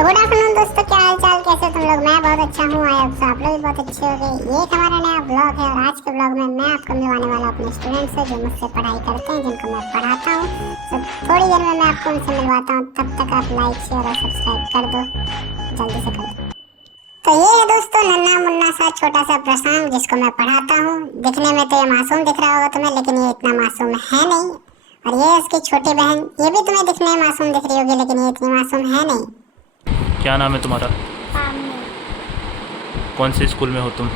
तो good afternoon दोस्तों, क्या हाल चाल, कैसे हो तुम लोग। मैं बहुत अच्छा हूँ। आई होप आप लोग भी बहुत अच्छे हो गए। ये एक हमारा नया ब्लॉग है और आज के ब्लॉग में मैं आपको मिलवाने वाला अपने स्टूडेंट्स से जो मुझसे पढ़ाई करते हैं, जिनको मैं पढ़ाता हूँ। तो थोड़ी देर में मैं आपको उनसे मिलवाता हूँ, तब तक आप लाइक शेयर और सब्सक्राइब कर दो, जल्दी से कर दो। तो ये है दोस्तों नन्हा मुन्ना सा छोटा सा प्रशांत, जिसको मैं पढ़ाता हूँ। दिखने में तो ये मासूम दिख रहा होगा तुम्हें, लेकिन ये इतना मासूम है नहीं। और ये उसकी छोटी बहन, ये भी तुम्हें दिखने में मासूम दिख रही होगी, लेकिन ये इतनी मासूम है नहीं। क्या नाम है तुम्हारा? कौन से स्कूल में हो तुम?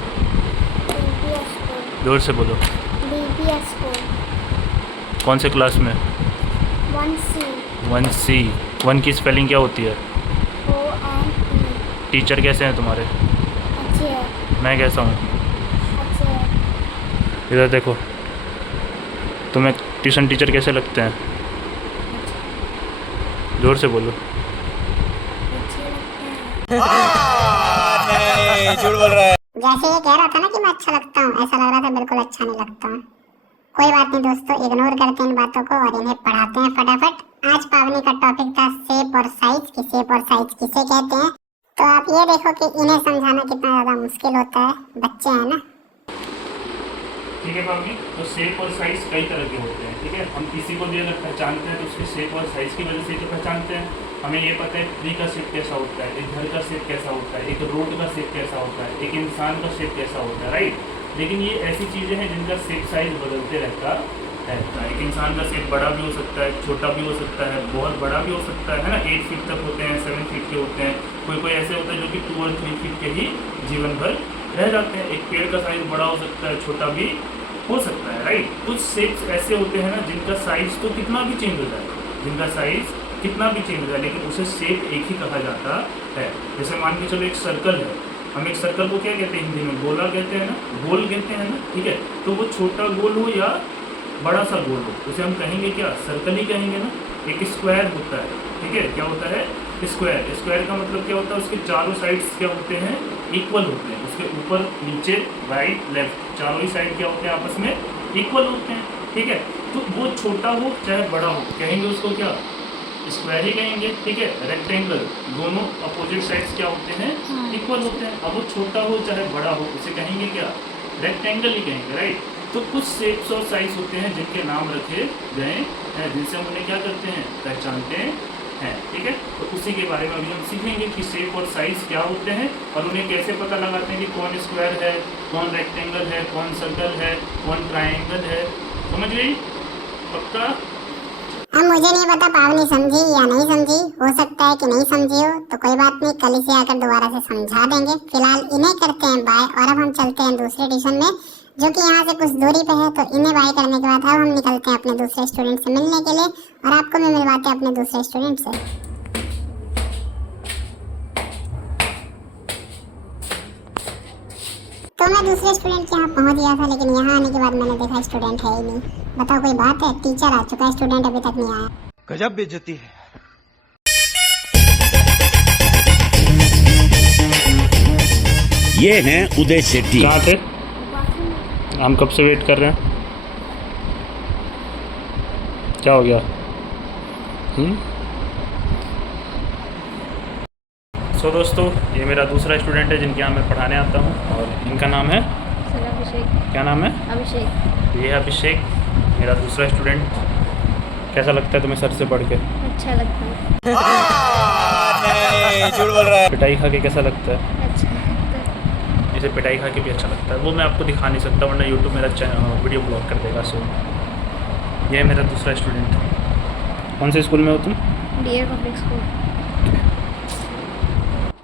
जोर से बोलो। BPS school. कौन से क्लास में? 1C। 1C। 1 की स्पेलिंग क्या होती है? ONE। टीचर कैसे हैं तुम्हारे? अच्छे है। मैं कैसा हूँ? अच्छे है। इधर देखो, तुम्हें ट्यूशन टीचर कैसे लगते हैं? जोर से बोलो। अच्छे लगते हैं। नहीं, झूठ बोल रहा है। जैसे ये कह रहा था ना कि मैं अच्छा लगता हूँ, ऐसा लग रहा था बिल्कुल अच्छा नहीं लगता हूँ। कोई बात नहीं दोस्तों, इग्नोर करते हैं इन बातों को और इन्हें पढ़ाते हैं फटाफट। आज पावनी का टॉपिक था शेप और साइज की। शेप और साइज किसे कहते हैं, तो आप ये देखो कि इन्हें समझाना कितना ज़्यादा मुश्किल होता है, बच्चे हैं ना। ठीक है पावनी, तो शेप और साइज कई तरह के होते हैं। ठीक है, हम किसी को भी अगर पहचानते हैं तो उसके शेप और साइज की वजह से तो पहचानते हैं। हमें ये पता है ट्री का शेप कैसा होता है, एक घर का शेप कैसा होता है, एक रोड का शेप कैसा होता है, एक इंसान का शेप कैसा होता है, राइट। लेकिन ये ऐसी चीज़ें हैं जिनका शेप साइज बदलते रहता है। एक इंसान का शेप बड़ा भी हो सकता है, छोटा भी हो सकता है, बहुत बड़ा भी हो सकता है ना। 8 फीट तक होते हैं, 7 फीट के होते हैं। कोई कोई ऐसे होता है जो कि 2 और 3 फीट के ही जीवन भर रह जाते हैं। एक पेड़ का साइज बड़ा हो सकता है, छोटा भी हो सकता है, राइट। कुछ शेप्स ऐसे होते हैं ना जिनका साइज तो कितना भी चेंज हो जाए, जिनका साइज कितना भी चेंज हो जाए, लेकिन उसे शेप एक ही कहा जाता है। जैसे मान के चलो एक सर्कल है, हम एक सर्कल को क्या कहते हैं हिंदी में? गोला कहते हैं ना, गोल कहते हैं ना, ठीक है। तो वो छोटा गोल हो या बड़ा सा गोल हो, उसे हम कहेंगे क्या? सर्कल ही कहेंगे ना। एक स्क्वायर होता है, ठीक है, क्या होता है? स्क्वायर। स्क्वायर का मतलब क्या होता है? उसके चारों साइड्स क्या होते हैं? इक्वल होते हैं। उसके ऊपर नीचे राइट लेफ्ट चारों ही साइड क्या होते हैं? आपस में इक्वल होते हैं, ठीक है। तो वो छोटा हो चाहे बड़ा हो, कहेंगे उसको क्या? स्क्वायर ही कहेंगे, ठीक है। रेक्टेंगल, दोनों अपोजिट साइड्स क्या होते हैं? इक्वल होते हैं। अब वो छोटा हो चाहे बड़ा हो, उसे कहेंगे क्या? रेक्टेंगल ही कहेंगे, राइट। तो कुछ शेप्स और साइज होते हैं जिनके नाम रखे गए हैं, जिनसे हम उन्हें क्या करते हैं? पहचानते हैं, ठीक है। तो उसी के बारे में अभी हम सीखेंगे कि शेप और साइज क्या होते हैं और उन्हें कैसे पता लगाते हैं कि कौन स्क्वायर है, कौन रेक्टेंगल है, कौन सर्कल है, कौन ट्रायंगल है। समझ गई? पक्का? अब मुझे नहीं पता पावनी समझी या नहीं समझी, हो सकता है कि नहीं समझी हो, तो कोई बात नहीं, कल इसे आकर दोबारा से समझा देंगे। फिलहाल इन्हें करते हैं बाय और अब हम चलते हैं दूसरे ट्यूशन में, जो कि यहाँ से कुछ दूरी पे है। तो इन्हें बाय करने के बाद अब हम निकलते हैं अपने दूसरे स्टूडेंट से मिलने के लिए और आपको भी मिलवाते हैं अपने दूसरे स्टूडेंट से। तो मैं दूसरे स्टूडेंट के यहाँ पहुँच गया था, लेकिन यहाँ आने के बाद मैंने देखा स्टूडेंट है ही नहीं। बताओ कोई बात है? टीचर आ चुका है, स्टूडेंट अभी तक नहीं आया। गजब बेइज्जती है। ये हैं उदय शेट्टी। कहाँ थे? हम कब से वेट कर रहे हैं। क्या हो गया? सो दोस्तों, ये मेरा दूसरा स्टूडेंट है जिनके यहाँ मैं पढ़ाने आता हूँ और इनका नाम है अभिषेक। क्या नाम है? अभिषेक। ये है अभिषेक, मेरा दूसरा स्टूडेंट। कैसा लगता है तुम्हें सर से पढ़ के? अच्छा लगता है। नहीं, झूठ बोल रहा है। पिटाई खा के कैसा लगता है? अच्छा लगता है। इसे पिटाई खा के भी अच्छा लगता है। वो मैं आपको दिखा नहीं सकता वरना यूट्यूब मेरा वीडियो ब्लॉक कर देगा। सो ये है मेरा दूसरा स्टूडेंट। कौन से स्कूल में हो तुम? DA public school.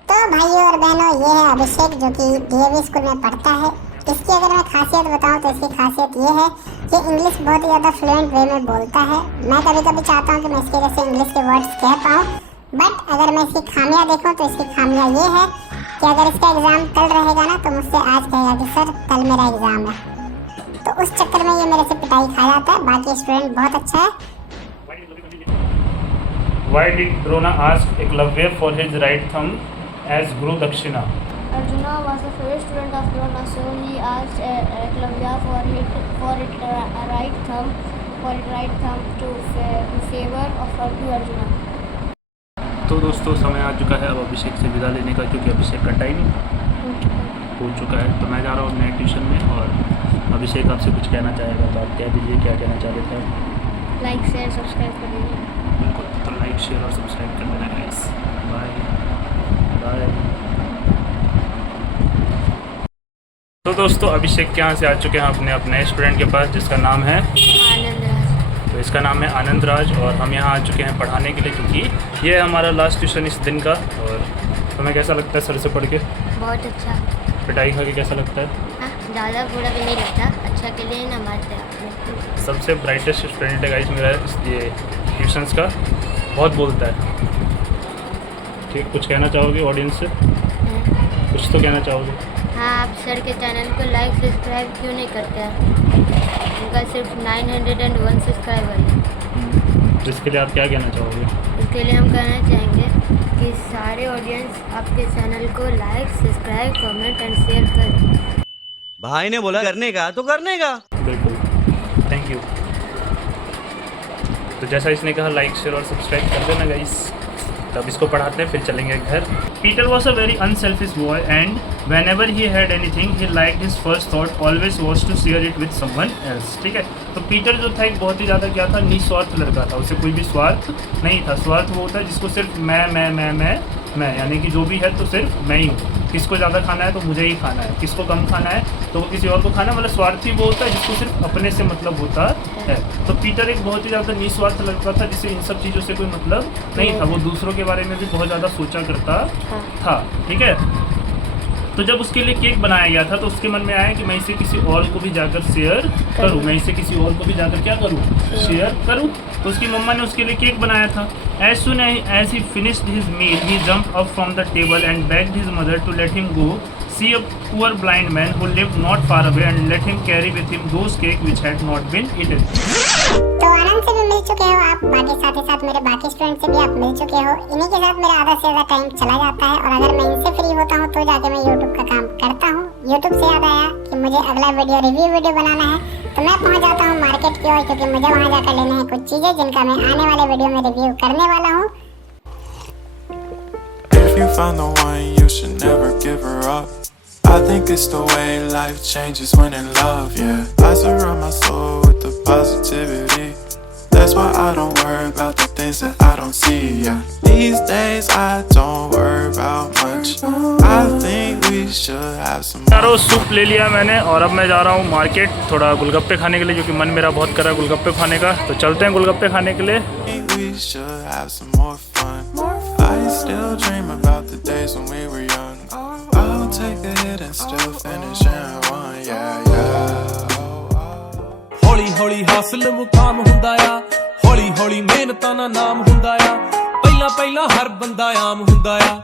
तो भाइयों और बहनों, ये है अभिषेक जो कि DAV स्कूल में पढ़ता है। इसकी अगर मैं खासियत बताऊं तो इसकी खासियत ये है कि इंग्लिश बहुत ही ज़्यादा फ्लुएंट वे में बोलता है। मैं कभी कभी चाहता हूं कि मैं इसके जैसे इंग्लिश के वर्ड्स कह पाऊं, बट अगर मैं इसकी खामियां देखूं तो इसकी खामियां ये है कि अगर इसका एग्ज़ाम कल रहेगा ना तो मुझसे आज कहेगा कि सर कल मेरा एग्ज़ाम है। तो उस चक्कर में ये मेरे से पिटाई खा जाता है। बाकी स्टूडेंट बहुत अच्छा है। Why did Drona ask Eklavya for his right thumb as Guru Dakshina? Arjuna was the favorite student of Drona, so he asked Eklavya for its right thumb to favor of to Arjuna. तो दोस्तों समय आ चुका है अब अभिषेक से विदा लेने का, क्योंकि अभिषेक का टाइम हो चुका है। तो मैं जा रहा हूँ नए ट्यूशन में, और अभिषेक आपसे कुछ कहना चाहेगा तो आप कह दीजिए, क्या कहना चाह रहे थे? लाइक शेयर सब्सक्राइब कर दीजिए। बिल्कुल, तो लाइक शेयर और सब्सक्राइब कर देना गाइस। Bye bye. तो दोस्तों अभिषेक के यहाँ से आ चुके हैं अपने अपने स्टूडेंट के पास, जिसका नाम है आनंद राज। तो इसका नाम है आनंद राज, और हम यहाँ आ चुके हैं पढ़ाने के लिए, क्योंकि ये है हमारा लास्ट ट्यूशन इस दिन का। और तुम्हें कैसा लगता है सर से पढ़ के? बहुत अच्छा। पिटाई खा के कैसा लगता है? हाँ, ज़्यादा बुरा भी नहीं लगता, अच्छा के लिए ना मारते हैं आपने। सबसे ब्राइटेस्ट स्टूडेंट है गाइस मेरा ये ट्यूशन्स का, बहुत बोलता है। ठीक, कुछ कहना चाहोगे ऑडियंस से? कुछ तो कहना चाहोगे? हाँ, आप सर के चैनल को लाइक सब्सक्राइब क्यों नहीं करते हैं? उनका सिर्फ 901 सब्सक्राइबर है। जिसके लिए आप क्या कहना चाहोगे? इसके लिए हम कहना चाहेंगे कि सारे ऑडियंस आपके चैनल को like subscribe comment and share करें। भाई ने बोला करने का तो करने का। बिल्कुल, थैंक यू। तो जैसा इसने कहा लाइक शेयर और सब्सक्राइब कर देना गाइस। तब इसको पढ़ाते हैं, फिर चलेंगे घर। Peter was a very unselfish boy and whenever he had anything he like his first thought always was to share it with someone else. ठीक है, तो पीटर जो था एक बहुत ही ज़्यादा क्या था, निस्वार्थ लड़का था। उसे कोई भी स्वार्थ नहीं था। स्वार्थ वो होता है जिसको सिर्फ मैं, यानी कि जो भी है तो सिर्फ मैं ही हूँ। किसको ज़्यादा खाना है तो मुझे ही खाना है, किसको कम खाना है तो वो किसी और को खाना है। मतलब स्वार्थी वो होता है जिसको सिर्फ अपने से मतलब होता है। तो पीटर एक बहुत ही ज़्यादा निस्वार्थ लड़का था, जिसे इन सब चीज़ों से कोई मतलब नहीं था। वो दूसरों के बारे में भी बहुत ज़्यादा सोचा करता था। ठीक है, तो जब उसके लिए केक बनाया गया था तो उसके मन में आया कि मैं इसे किसी और को भी जाकर शेयर करूं, मैं इसे किसी और को भी जाकर क्या करूं, शेयर करूं। तो उसकी मम्मा ने उसके लिए केक बनाया था। As soon as he finished his meal, he jumped up from the table and begged his mother to let him go see a poor blind man who lived not far away and let him carry with him those cake which had not been eaten. तो आनंद से भी मिल चुके हो आप, बाकी साथ ही साथ मेरे बाकी स्टूडेंट से भी आप मिल चुके हो। इन्हीं के साथ मेरा आधा से ज़्यादा टाइम चला जाता है, और अगर मैं इनसे फ्री होता हूँ तो जाके मैं यूट्यूब का काम करता हूँ। यूट्यूब से याद आया कि मुझे अगला रिव्यू वीडियो बनाना है, तो मैं पहुँच जाता हूँ मार्केट की ओर, क्योंकि मुझे वहाँ जाकर लेने हैं कुछ चीज़ें जिनका मैं आने वाले वीडियो में रिव्यू करने वाला हूँ। If you find the one, you should never give her up. I think it's the way life changes when in love, yeah. I surround my soul with the positivity. That's why I don't worry about the things that I don't see, yeah. These days I don't worry about much. I think we should have some यारो soup ले लिया मैंने, और अब मैं जा रहा हूँ मार्केट थोड़ा गोलगप्पे खाने के लिए, क्योंकि मन मेरा बहुत कर रहा है गोलगप्पे खाने का। तो चलते हैं गोलगप्पे खाने के लिए। We should have some more fun. I still dream about the days when we were young. I'll take a hit and still finish in one, yeah, yeah. ਹੌਲੀ ਹੌਲੀ ਹਾਸਲ ਮੁਕਾਮ ਹੁੰਦਾ ਆ, ਹੌਲੀ ਹੌਲੀ ਮਿਹਨਤਾਂ ਦਾ ਨਾਮ ਹੁੰਦਾ ਆ। ਪਹਿਲਾਂ ਪਹਿਲਾਂ ਹਰ ਬੰਦਾ ਆਮ ਹੁੰਦਾ ਆ।